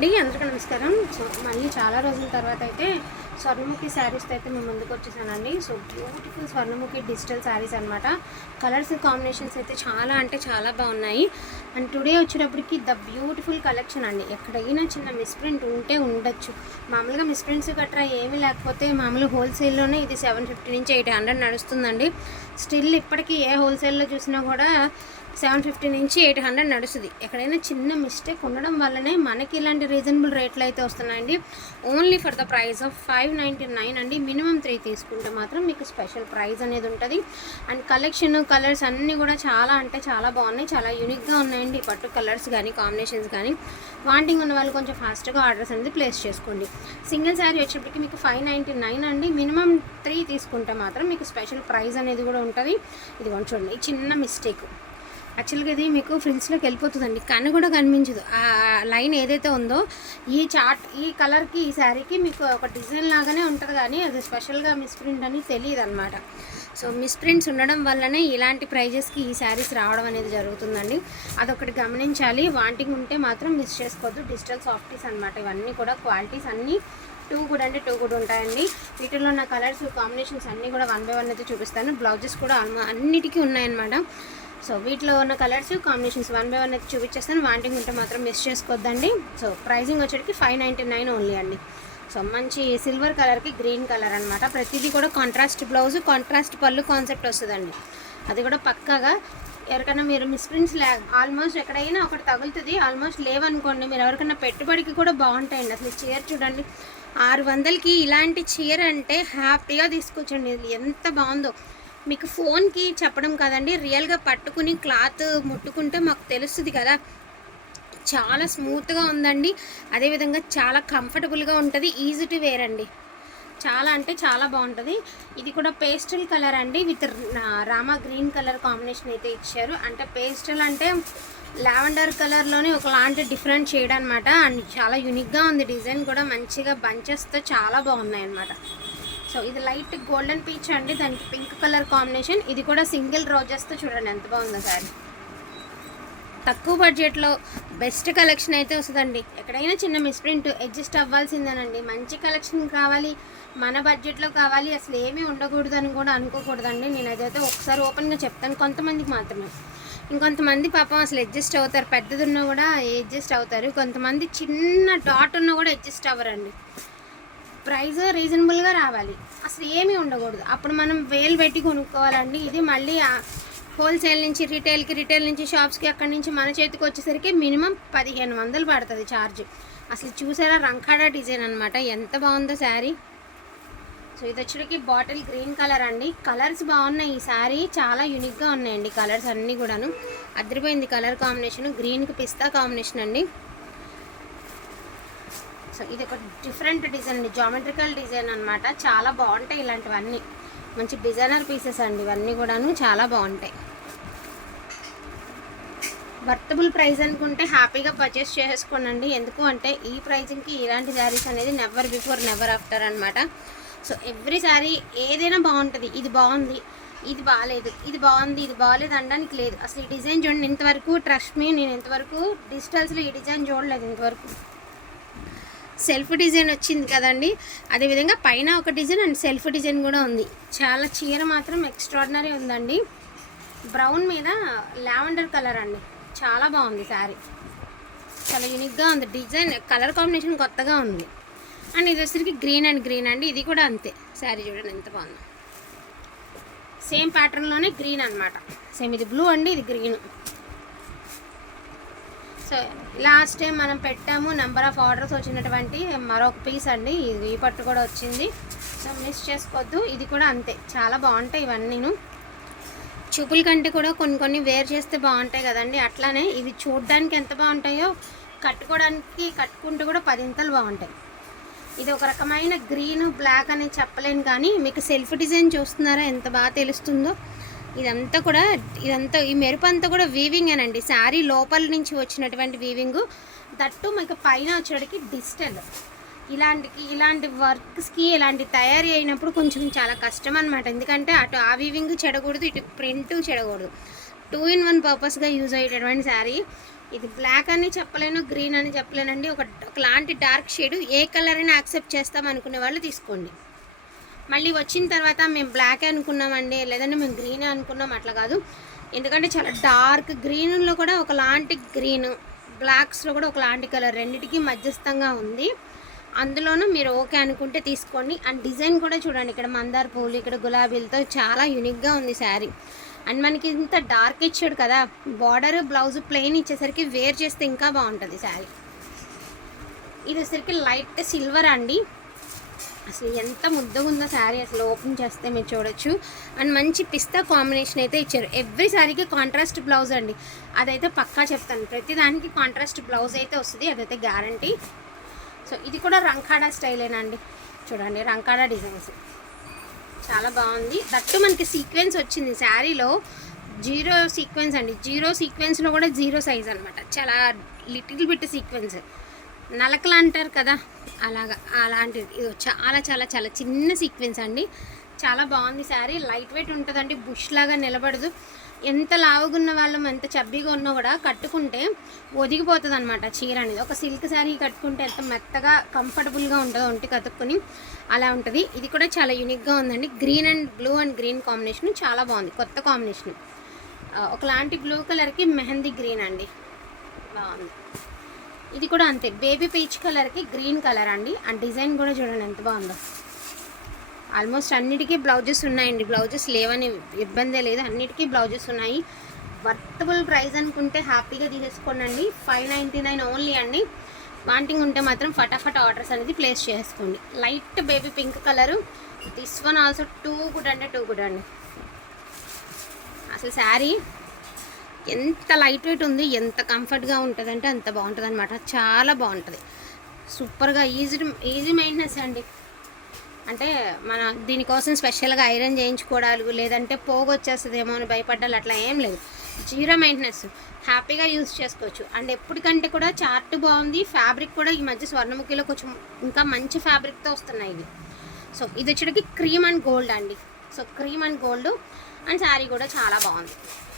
అండి అందరికీ నమస్కారం. సో మళ్ళీ చాలా రోజుల తర్వాత అయితే స్వర్ణముఖి శారీస్తో అయితే మేము ముందుకు వచ్చేసానండి. So beautiful Swarnamukhi digital saris అనమాట కలర్స్ కాంబినేషన్స్ అయితే చాలా అంటే చాలా బాగున్నాయి. అండ్ టుడే వచ్చేటప్పటికి ద బ్యూటిఫుల్ కలెక్షన్ అండి. ఎక్కడైనా చిన్న మిస్ప్రింట్ ఉంటే ఉండొచ్చు. మామూలుగా మిస్ప్రింట్స్ గట్రా ఏమీ లేకపోతే మామూలు హోల్సేల్లోనే ఇది సెవెన్ ఫిఫ్టీ నుంచి ఎయిట్ హండ్రెడ్ నడుస్తుందండి. స్టిల్ ఇప్పటికీ ఏ హోల్సేల్లో చూసినా కూడా సెవెన్ ఫిఫ్టీ నుంచి ఎయిట్ హండ్రెడ్ నడుస్తుంది. ఎక్కడైనా చిన్న మిస్టేక్ ఉండడం వల్లనే మనకి ఇలాంటి రీజనబుల్ రేట్లు అయితే వస్తున్నాయండి. Only for the price of five ninety nine అండి. మినిమం త్రీ తీసుకుంటే మాత్రం మీకు స్పెషల్ ప్రైస్ అనేది ఉంటుంది. అండ్ కలెక్షన్ కలర్స్ అన్నీ కూడా చాలా అంటే చాలా బాగున్నాయి. చాలా యూనిక్గా ఉన్నాయండి. పట్టు కలర్స్ కానీ కాంబినేషన్స్ కానీ. వాంటింగ్ ఉన్న వాళ్ళు కొంచెం ఫాస్ట్గా ఆర్డర్స్ అనేది ప్లేస్ చేసుకోండి. సింగిల్ శారీ వచ్చేప్పటికి మీకు ఫైవ్ నైంటీ నైన్ అండి. మినిమం త్రీ తీసుకుంటే మాత్రం మీకు స్పెషల్ ప్రైస్ అనేది కూడా ఉంటుంది. ఇది చూడండి చిన్న మిస్టేక్. యాక్చువల్గా ఇది మీకు ఫ్రిల్స్లోకి వెళ్ళిపోతుందండి. కన్ను కూడా కనిపించదు. ఆ లైన్ ఏదైతే ఉందో ఈ చార్ట్ ఈ కలర్కి ఈ శారీకి మీకు ఒక డిజైన్ లాగానే ఉంటుంది కానీ అది స్పెషల్గా మిస్ప్రింట్ అని తెలియదు అనమాట సో మిస్ప్రింట్స్ ఉండడం వల్లనే ఇలాంటి ప్రైజెస్కి ఈ శారీస్ రావడం అనేది జరుగుతుందండి. అదొకటి గమనించాలి. వాంటింగ్ ఉంటే మాత్రం మిస్ చేసుకోవద్దు. డిజిటల్ సాఫ్టీస్ అనమాట ఇవన్నీ కూడా క్వాలిటీస్ అన్నీ టూ కూడా అంటే టూ కూడా ఉంటాయండి. వీటిలో ఉన్న కలర్స్ కాంబినేషన్స్ అన్నీ కూడా వన్ బై వన్ అయితే చూపిస్తాను. బ్లౌజెస్ కూడా అన్నిటికీ ఉన్నాయన్నమాట. సో వీటిలో ఉన్న colours combinations one by one అయితే చూపించేస్తాను. వాంటింగ్ ఉంటే మాత్రం మిస్ చేసుకోవద్దండి సో ప్రైసింగ్ వచ్చేటికి ఫైవ్ నైంటీ నైన్ ఓన్లీ అండి. సో మంచి సిల్వర్ కలర్కి గ్రీన్ కలర్ అనమాట ప్రతిదీ కూడా కాంట్రాస్ట్ బ్లౌజ్ కాంట్రాస్ట్ పళ్ళు కాన్సెప్ట్ వస్తుందండి. అది కూడా పక్కాగా ఎవరికైనా మీరు మిస్ప్రింట్స్ లే ఆల్మోస్ట్ ఎక్కడైనా ఒకటి తగులుతుంది ఆల్మోస్ట్ లేవనుకోండి మీరు ఎవరికైనా పెట్టుబడికి కూడా బాగుంటాయండి. అసలు చీర చూడండి. ఆరు వందలకి ఇలాంటి చీర అంటే హ్యాపీగా తీసుకొచ్చండి. ఎంత బాగుందో. మీకు ఫోన్కి చెప్పడం కదండి. రియల్గా పట్టుకుని క్లాత్ ముట్టుకుంటే మాకు తెలుస్తుంది కదా. చాలా స్మూత్గా ఉందండి. అదేవిధంగా చాలా కంఫర్టబుల్గా ఉంటుంది. ఈజీ టు వేర్ అండి. చాలా అంటే చాలా బాగుంటుంది. ఇది కూడా పేస్టల్ కలర్ అండి. With Rama green colour combination అయితే ఇచ్చారు. అంటే పేస్టల్ అంటే లావెండర్ కలర్లోనే ఒకలాంటి డిఫరెంట్ షేడ్ అనమాట అండ్ చాలా యూనిక్గా ఉంది డిజైన్ కూడా. మంచిగా బంచెస్తో చాలా బాగున్నాయి అన్నమాట సో ఇది లైట్ గోల్డెన్ పీచ్ అండి. దానికి పింక్ కలర్ కాంబినేషన్. ఇది కూడా సింగిల్ రోజెస్తో చూడండి ఎంత బాగుందో సార్. తక్కువ బడ్జెట్లో బెస్ట్ కలెక్షన్ అయితే వస్తుందండి. ఎక్కడైనా చిన్న మిస్ప్రింట్ అడ్జస్ట్ అవ్వాల్సిందేనండి. మంచి కలెక్షన్ కావాలి మన బడ్జెట్లో కావాలి అసలు ఏమీ ఉండకూడదు అని కూడా అనుకోకూడదండి. నేను అదైతే ఒకసారి ఓపెన్గా చెప్తాను. కొంతమందికి మాత్రమే. ఇంకొంతమంది పాపం అసలు అడ్జస్ట్ అవుతారు. పెద్దది ఉన్నా కూడా అడ్జస్ట్ అవుతారు. కొంతమంది చిన్న డాట్ ఉన్నా కూడా అడ్జస్ట్ అవ్వరండి. ప్రైస్ రీజనబుల్గా రావాలి. అసలు ఏమీ ఉండకూడదు. అప్పుడు మనం వేలు పెట్టి కొనుక్కోవాలండి. ఇది మళ్ళీ హోల్సేల్ నుంచి రిటైల్కి రిటైల్ నుంచి షాప్స్కి అక్కడి నుంచి మన చేతికి వచ్చేసరికి మినిమం పదిహేను వందలు పడుతుంది ఛార్జ్ అసలు చూసారా రంకాడా డిజైన్ అనమాట ఎంత బాగుందో శారీ. సో ఇది వచ్చేటికి బాటిల్ గ్రీన్ కలర్ అండి. కలర్స్ బాగున్నాయి. ఈ శారీ చాలా యూనిక్గా ఉన్నాయండి కలర్స్ అన్నీ కూడాను. అదిరిపోయింది కలర్ కాంబినేషన్. గ్రీన్కి పిస్తా కాంబినేషన్ అండి. కోసం ఇది ఒక డిఫరెంట్ డిజైన్ అండి. జామెట్రికల్ డిజైన్ అనమాట చాలా బాగుంటాయి ఇలాంటివన్నీ. మంచి డిజైనర్ పీసెస్ అండి. ఇవన్నీ కూడాను చాలా బాగుంటాయి. వర్తబుల్ ప్రైస్ అనుకుంటే హ్యాపీగా పర్చేస్ చేసుకోనండి. ఎందుకు అంటే ఈ ప్రైజింగ్కి ఇలాంటి శారీస్ అనేది నెవర్ బిఫోర్ నెవర్ ఆఫ్టర్ అనమాట సో ఎవ్రీ శారీ ఏదైనా బాగుంటుంది. ఇది బాగుంది. ఇది బాగాలేదు ఇది బాగుంది. ఇది బాగాలేదు అనడానికి లేదు. అసలు ఈ డిజైన్ చూడండి. ఇంతవరకు ట్రస్ట్ మీ నేను ఇంతవరకు డిజిటల్స్లో ఈ డిజైన్ చూడలేదు ఇంతవరకు. సెల్ఫ్ డిజైన్ వచ్చింది కదండి. అదేవిధంగా పైన ఒక డిజైన్ అండ్ సెల్ఫ్ డిజైన్ కూడా ఉంది. చాలా చీర మాత్రం ఎక్స్ట్రాడినరీ ఉందండి. బ్రౌన్ మీద లావెండర్ కలర్ అండి. చాలా బాగుంది శారీ. చాలా యూనిక్గా ఉంది. డిజైన్ కలర్ కాంబినేషన్ కొత్తగా ఉంది. అండ్ ఇది వచ్చేసరికి గ్రీన్ అండ్ గ్రీన్ అండి. ఇది కూడా అంతే. శారీ చూడండి ఎంత బాగుంది. సేమ్ ప్యాటర్న్లోనే గ్రీన్ అనమాట సేమ్ ఇది బ్లూ అండి ఇది గ్రీన్ సో లాస్ట్ టైం మనం పెట్టాము నెంబర్ ఆఫ్ ఆర్డర్స్ వచ్చినటువంటి మరొక పీస్ అండి. ఇది ఈ పట్టు కూడా వచ్చింది. సో మిస్ చేసుకోవద్దు. ఇది కూడా అంతే. చాలా బాగుంటాయి ఇవన్నీను. చూపుల కంటే కూడా కొన్ని కొన్ని వేర్ చేస్తే బాగుంటాయి కదండి. అట్లానే ఇవి చూడడానికి ఎంత బాగుంటాయో కట్టుకోవడానికి కట్టుకుంటే కూడా పదింతలు బాగుంటాయి. ఇది ఒక రకమైన గ్రీన్ బ్లాక్ అని చెప్పలేను కానీ మీకు సెల్ఫ్ డిజైన్ చూస్తున్నారా? ఎంత బాగా తెలుస్తుందో. ఇదంతా కూడా ఇదంతా ఈ మెరుపు అంతా కూడా వీవింగ్ అనండి శారీ లోపల నుంచి వచ్చినటువంటి వీవింగ్ దట్టు మీకు పైన వచ్చేటికి డిజిటల్. ఇలాంటికి ఇలాంటి వర్క్స్కి ఇలాంటి తయారీ అయినప్పుడు కొంచెం చాలా కష్టం అనమాట ఎందుకంటే అటు ఆ వీవింగ్ చెడకూడదు ఇటు ప్రింట్ చెడకూడదు టూ ఇన్ వన్ పర్పస్గా యూజ్ అయ్యేటటువంటి శారీ. ఇది బ్లాక్ అని చెప్పలేను గ్రీన్ అని చెప్పలేనండి. ఒక ఒకలాంటి డార్క్ షేడ్ ఏ కలర్ అయినా యాక్సెప్ట్ చేస్తాం అనుకునే వాళ్ళు తీసుకోండి. మళ్ళీ వచ్చిన తర్వాత మేము బ్లాక్ అనుకున్నామండి లేదంటే మేము గ్రీన్ అనుకున్నాం అట్లా కాదు. ఎందుకంటే చాలా డార్క్ గ్రీన్లో కూడా ఒకలాంటి గ్రీన్ బ్లాక్స్లో కూడా ఒకలాంటి కలర్ రెండింటికి మధ్యస్థంగా ఉంది. అందులోనూ మీరు ఓకే అనుకుంటే తీసుకోండి. అండ్ డిజైన్ కూడా చూడండి ఇక్కడ మందార పూలు ఇక్కడ గులాబీలతో చాలా యూనిక్గా ఉంది శారీ అండ్ మనకి ఇంత డార్క్ ఇచ్చాడు కదా బార్డర్ బ్లౌజ్ ప్లెయిన్ ఇచ్చేసరికి వేర్ చేస్తే ఇంకా బాగుంటుంది శారీ ఇది వచ్చేసరికి లైట్ సిల్వర్ అండి. అసలు ఎంత ముద్దగా ఉందో శారీ అసలు ఓపెన్ చేస్తే మీరు చూడొచ్చు. అండ్ మంచి పిస్తా కాంబినేషన్ అయితే ఇచ్చారు. ఎవ్రీ శారీకి కాంట్రాస్ట్ బ్లౌజ్ అండి. అదైతే పక్కా చెప్తాను. ప్రతి దానికి కాంట్రాస్ట్ బ్లౌజ్ అయితే వస్తుంది అదైతే గ్యారంటీ. సో ఇది కూడా రంకాడా స్టైలేనండి చూడండి రంకాడా డిజైన్స్. చాలా బాగుంది. దట్టు మనకి సీక్వెన్స్ వచ్చింది. శారీలో జీరో సీక్వెన్స్ అండి. జీరో సీక్వెన్స్లో కూడా జీరో సైజ్ అనమాట చాలా లిటిల్ బిట్ సీక్వెన్స్. నలకలు అంటారు కదా? అలాగా అలాంటిది. ఇది చాలా చాలా చాలా చిన్న సీక్వెన్స్ అండి. చాలా బాగుంది శారీ. లైట్ వెయిట్ ఉంటుందండి. బుష్ లాగా నిలబడదు. ఎంత లావుగున్న వాళ్ళం ఎంత చబ్బీగా ఉన్నా కూడా కట్టుకుంటే ఒదిగిపోతుంది అనమాట చీర అనేది. ఒక సిల్క్ శారీ కట్టుకుంటే ఎంత మెత్తగా కంఫర్టబుల్గా ఉంటుందో ఒంటి కతుక్కుని అలా ఉంటుంది. ఇది కూడా చాలా యూనిక్గా ఉందండి. Green and blue and green combination చాలా బాగుంది. కొత్త కాంబినేషన్ ఒకలాంటి బ్లూ కలర్కి మెహందీ గ్రీన్ అండి. బాగుంది. ఇది కూడా అంతే. బేబీ పీచ్ కలర్కి గ్రీన్ కలర్ అండి. అండ్ డిజైన్ కూడా చూడండి ఎంత బాగుందో. ఆల్మోస్ట్ అన్నిటికీ బ్లౌజెస్ ఉన్నాయండి. బ్లౌజెస్ లేవని ఇబ్బందే లేదు. అన్నిటికీ బ్లౌజెస్ ఉన్నాయి. వర్తబుల్ ప్రైస్ అనుకుంటే హ్యాపీగా తీసేసుకోనండి. ఫైవ్ నైంటీ నైన్ ఓన్లీ అండి. వాంటింగ్ ఉంటే మాత్రం ఫటాఫట్ ఆర్డర్స్ అనేది ప్లేస్ చేసుకోండి. Light baby pink colour this one also too good అంటే టూ గుడ్ అండి. అసలు శారీ ఎంత లైట్ వెయిట్ ఉంది ఎంత కంఫర్ట్గా ఉంటుంది అంటే అంత బాగుంటుంది అనమాట చాలా బాగుంటుంది. సూపర్గా ఈజీ ఈజీ మెయింటెనెన్స్ అండి. అంటే మన దీనికోసం స్పెషల్గా ఐరన్ చేయించుకోవడాలు లేదంటే పోగు వచ్చేస్తుందేమో అని భయపడ్డాలి అట్లా ఏం లేదు. జీరో మెయింటెనెన్స్ హ్యాపీగా యూజ్ చేసుకోవచ్చు. అండ్ ఎప్పటికంటే కూడా చార్ట్ బాగుంది. ఫ్యాబ్రిక్ కూడా ఈ మధ్య స్వర్ణముఖిలో కొంచెం ఇంకా మంచి ఫ్యాబ్రిక్తో వస్తున్నాయి ఇవి. సో ఇది వచ్చేటికి క్రీమ్ అండ్ గోల్డ్ అండి. So cream and gold and sari కూడా చాలా బాగుంది.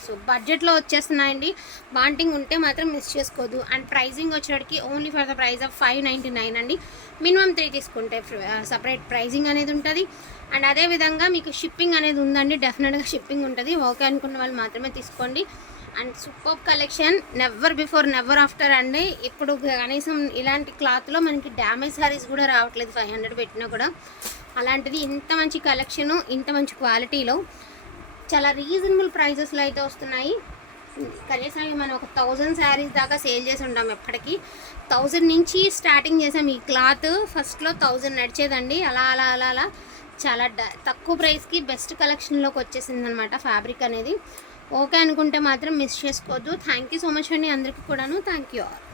సో బడ్జెట్లో వచ్చేస్తున్నాయండి. బాంటింగ్ ఉంటే మాత్రం మిస్ చేసుకోవద్దు and pricing వచ్చేటికి only for the price of five ninety nine అండి. మినిమం త్రీ తీసుకుంటే సపరేట్ ప్రైజింగ్ అనేది ఉంటుంది. అండ్ అదే విధంగా మీకు షిప్పింగ్ అనేది ఉందండి. డెఫినెట్గా షిప్పింగ్ ఉంటుంది. ఓకే అనుకున్న వాళ్ళు మాత్రమే తీసుకోండి. And super collection never before never after అండి. ఇప్పుడు కనీసం ఇలాంటి క్లాత్లో మనకి డ్యామేజ్ సారీస్ కూడా రావట్లేదు ఫైవ్ హండ్రెడ్ పెట్టినా కూడా. అలాంటిది ఇంత మంచి కలెక్షను ఇంత మంచి క్వాలిటీలో చాలా రీజనబుల్ ప్రైజెస్లో అయితే వస్తున్నాయి. కనీసం మనం ఒక థౌజండ్ శారీస్ దాకా సేల్ చేసి ఉంటాం ఎప్పటికీ. థౌజండ్ నుంచి స్టార్టింగ్ చేసాం ఈ క్లాత్ ఫస్ట్లో థౌజండ్ నడిచేదండి. అలా అలా అలా అలా. చాలా డ- తక్కువ ప్రైస్కి బెస్ట్ కలెక్షన్లోకి వచ్చేసింది అనమాట ఫ్యాబ్రిక్ అనేది. ఓకే అనుకుంటే మాత్రం మిస్ చేసుకోవద్దు. థ్యాంక్ యూ సో మచ్ అండి అందరికీ కూడాను. Thank you all